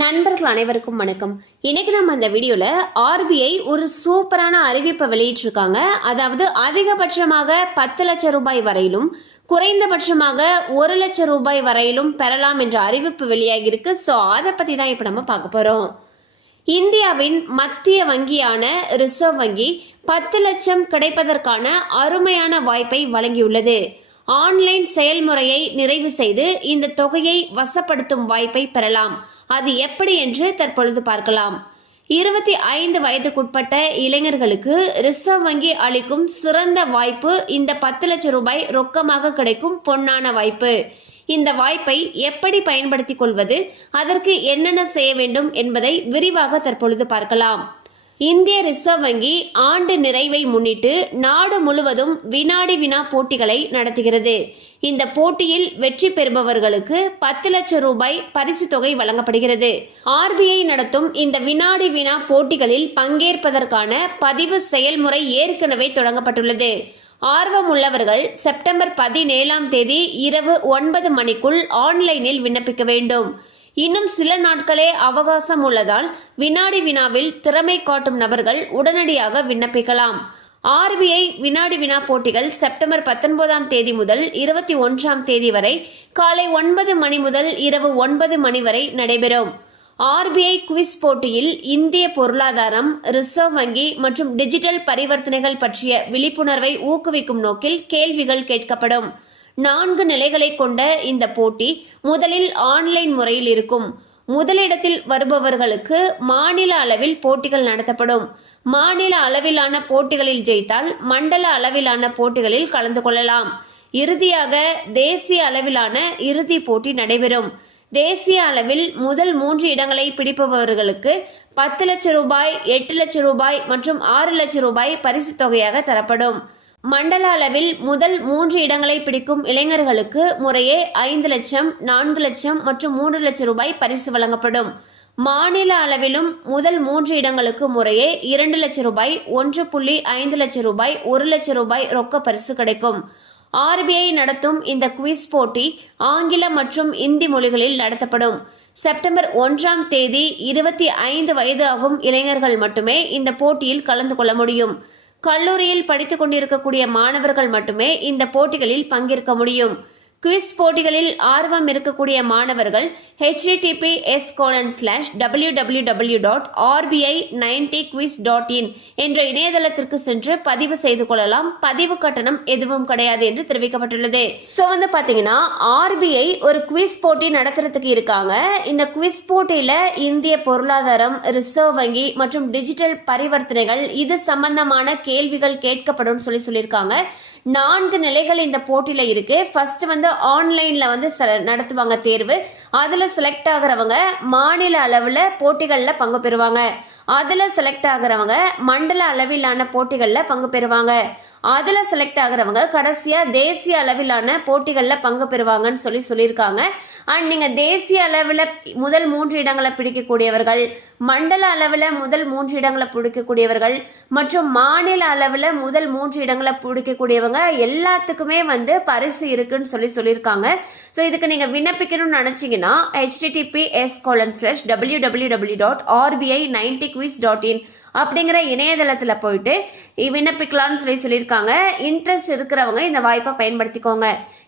நண்பர்கள் அனைவருக்கும் வணக்கம். இன்னைக்கு நம்ம அந்த வீடியோவில் ஆர்பிஐ ஒரு சூப்பரான அறிவிப்பை வெளியிட்டிருக்காங்க. அதாவது அதிகபட்சமாக பத்து லட்சம் ரூபாய் வரையிலும் குறைந்தபட்சமாக ஒரு லட்சம் ரூபாய் வரையிலும் பெறலாம் என்ற அறிவிப்பு வெளியாகியிருக்கு. ஸோ அதை பற்றி தான் இப்போ நம்ம பார்க்க போகிறோம் இந்தியாவின் மத்திய வங்கியான ரிசர்வ் வங்கி பத்து லட்சம் கிடைப்பதற்கான அருமையான வாய்ப்பை வழங்கியுள்ளது. ஆன்லைன் செயல்முறையை நிறைவு செய்து இந்த தொகையை வசப்படுத்தும் வாய்ப்பை பெறலாம். அது எப்படி என்று தற்பொழுது பார்க்கலாம். இருபத்தி ஐந்து வயதுக்குட்பட்ட இளைஞர்களுக்கு ரிசர்வ் வங்கி அளிக்கும் சிறந்த வாய்ப்பு இந்த பத்து லட்சம் ரூபாய் ரொக்கமாக கிடைக்கும் பொன்னான வாய்ப்பு. இந்த வாய்ப்பை எப்படி பயன்படுத்திக் கொள்வது அதற்கு என்னென்ன செய்ய வேண்டும் என்பதை விரிவாக தற்பொழுது பார்க்கலாம். இந்திய ரிசர்வ் வங்கி ஆண்டு நிறைவை முன்னிட்டு நாடு முழுவதும் வினாடி வினா போட்டிகளை நடத்துகிறது. இந்த போட்டியில் வெற்றி பெறுபவர்களுக்கு பத்து லட்சம் ரூபாய் பரிசு தொகை வழங்கப்படுகிறது. ஆர்பிஐ நடத்தும் இந்த வினாடி வினா போட்டிகளில் பங்கேற்பதற்கான பதிவு செயல்முறை ஏற்கனவே தொடங்கப்பட்டுள்ளது. ஆர்வம் உள்ளவர்கள் செப்டம்பர் பதினேழாம் தேதி இரவு ஒன்பது மணிக்குள் ஆன்லைனில் விண்ணப்பிக்க வேண்டும். இன்னும் சில நாட்களே அவகாசம் உள்ளதால் வினாடி வினாவில் திறமை காட்டும் நபர்கள் உடனடியாக விண்ணப்பிக்கலாம். ஆர்பிஐ வினாடி வினா போட்டிகள் செப்டம்பர் பத்தொன்பதாம் தேதி முதல் இருபத்தி ஒன்றாம் தேதி வரை காலை ஒன்பது மணி முதல் இரவு ஒன்பது மணி வரை நடைபெறும். ஆர்பிஐ குவிஸ் போட்டியில் இந்திய பொருளாதாரம் ரிசர்வ் வங்கி மற்றும் டிஜிட்டல் பரிவர்த்தனைகள் பற்றிய விழிப்புணர்வை ஊக்குவிக்கும் நோக்கில் கேள்விகள் கேட்கப்படும். நான்கு நிலைகளை கொண்ட இந்த போட்டி முதலில் ஆன்லைன் முறையில் இருக்கும். முதலிடத்தில் வருபவர்களுக்கு மாநில அளவில் போட்டிகள் நடத்தப்படும். மாநில அளவிலான போட்டிகளில் ஜெயித்தால் மண்டல அளவிலான போட்டிகளில் கலந்து கொள்ளலாம். இறுதியாக தேசிய அளவிலான இறுதி போட்டி நடைபெறும். தேசிய அளவில் முதல் மூன்று இடங்களை பிடிப்பவர்களுக்கு பத்து லட்சம் ரூபாய் எட்டு லட்சம் ரூபாய் மற்றும் ஆறு லட்சம் ரூபாய் பரிசு தொகையாக தரப்படும். மண்டல அளவில் முதல் மூன்று இடங்களை பிடிக்கும் இளைஞர்களுக்கு முறையே ஐந்து லட்சம் நான்கு லட்சம் மற்றும் மூன்று லட்சம் ரூபாய் பரிசு வழங்கப்படும். மாநில அளவிலும் முதல் மூன்று இடங்களுக்கு முறையே இரண்டு லட்சம் ரூபாய் ஒன்று புள்ளி ஐந்து லட்சம் ரூபாய் ஒரு லட்சம் ரூபாய் ரொக்க பரிசு கிடைக்கும். ஆர்பிஐ நடத்தும் இந்த குவிஸ் போட்டி ஆங்கிலம் மற்றும் இந்தி மொழிகளில் நடத்தப்படும். செப்டம்பர் ஒன்றாம் தேதி இருபத்தி ஐந்து வயது ஆகும் இளைஞர்கள் மட்டுமே இந்த போட்டியில் கலந்து கொள்ள முடியும். கல்லூரியில் படித்துக் கொண்டிருக்கக்கூடிய மாணவர்கள் மட்டுமே இந்த போட்டிகளில் பங்கேற்க முடியும். குவிஸ் போட்டிகளில் ஆர்வம் இருக்கக்கூடிய மாணவர்கள் HTTP S colon slash W W W dot RBI ninety quiz dot in என்ற இணையதளத்திற்கு சென்று பதிவு செய்து கொள்ளலாம். பதிவு கட்டணம் எதுவும் கிடையாது என்று தெரிவிக்கப்பட்டுள்ளது. ஸோ வந்து பார்த்தீங்கன்னா ஆர்பிஐ ஒரு குவிஸ் போட்டி நடத்துறதுக்கு இருக்காங்க. இந்த குவிஸ் போட்டியில் இந்திய பொருளாதாரம் ரிசர்வ் வங்கி மற்றும் டிஜிட்டல் பரிவர்த்தனைகள் இது சம்பந்தமான கேள்விகள் கேட்கப்படும் சொல்லி சொல்லியிருக்காங்க. நான்கு நிலைகள் இந்த போட்டியில் இருக்கு. ஃபர்ஸ்ட் வந்து ஆன்லைனில் வந்து நடத்துவாங்க தேர்வு. அதில் செலக்ட் ஆகிறவங்க மாநில அளவில் போட்டிகளில் பங்கு பெறுவாங்க. அதில் செலக்ட் ஆகிறவங்க மண்டல அளவிலான போட்டிகளில் பங்கு பெறுவாங்க. அதில் செலக்ட் ஆகிறவங்க கடைசியாக தேசிய அளவிலான போட்டிகளில் பங்கு பெறுவாங்கன்னு சொல்லி சொல்லியிருக்காங்க. அண்ட் நீங்கள் தேசிய அளவில் முதல் மூன்று இடங்களை பிடிக்கக்கூடியவர்கள் மண்டல அளவில் முதல் மூன்று இடங்களை பிடிக்கக்கூடியவர்கள் மற்றும் மாநில அளவில் முதல் மூன்று இடங்களை பிடிக்கக்கூடியவங்க எல்லாத்துக்குமே வந்து பரிசு இருக்குன்னு சொல்லி சொல்லியிருக்காங்க. ஸோ இதுக்கு நீங்கள் விண்ணப்பிக்கணும்னு நினச்சிங்கன்னா HTTP S colon slash W W W dot RBI ninety quiz dot in அப்படிங்கிற இணையதளத்தில் போயிட்டு விண்ணப்பிக்கலாம்னு சொல்லி சொல்லியிருக்காங்க. இன்ட்ரெஸ்ட் இருக்கிறவங்க இந்த வாய்ப்பை பயன்படுத்திக்கோங்க.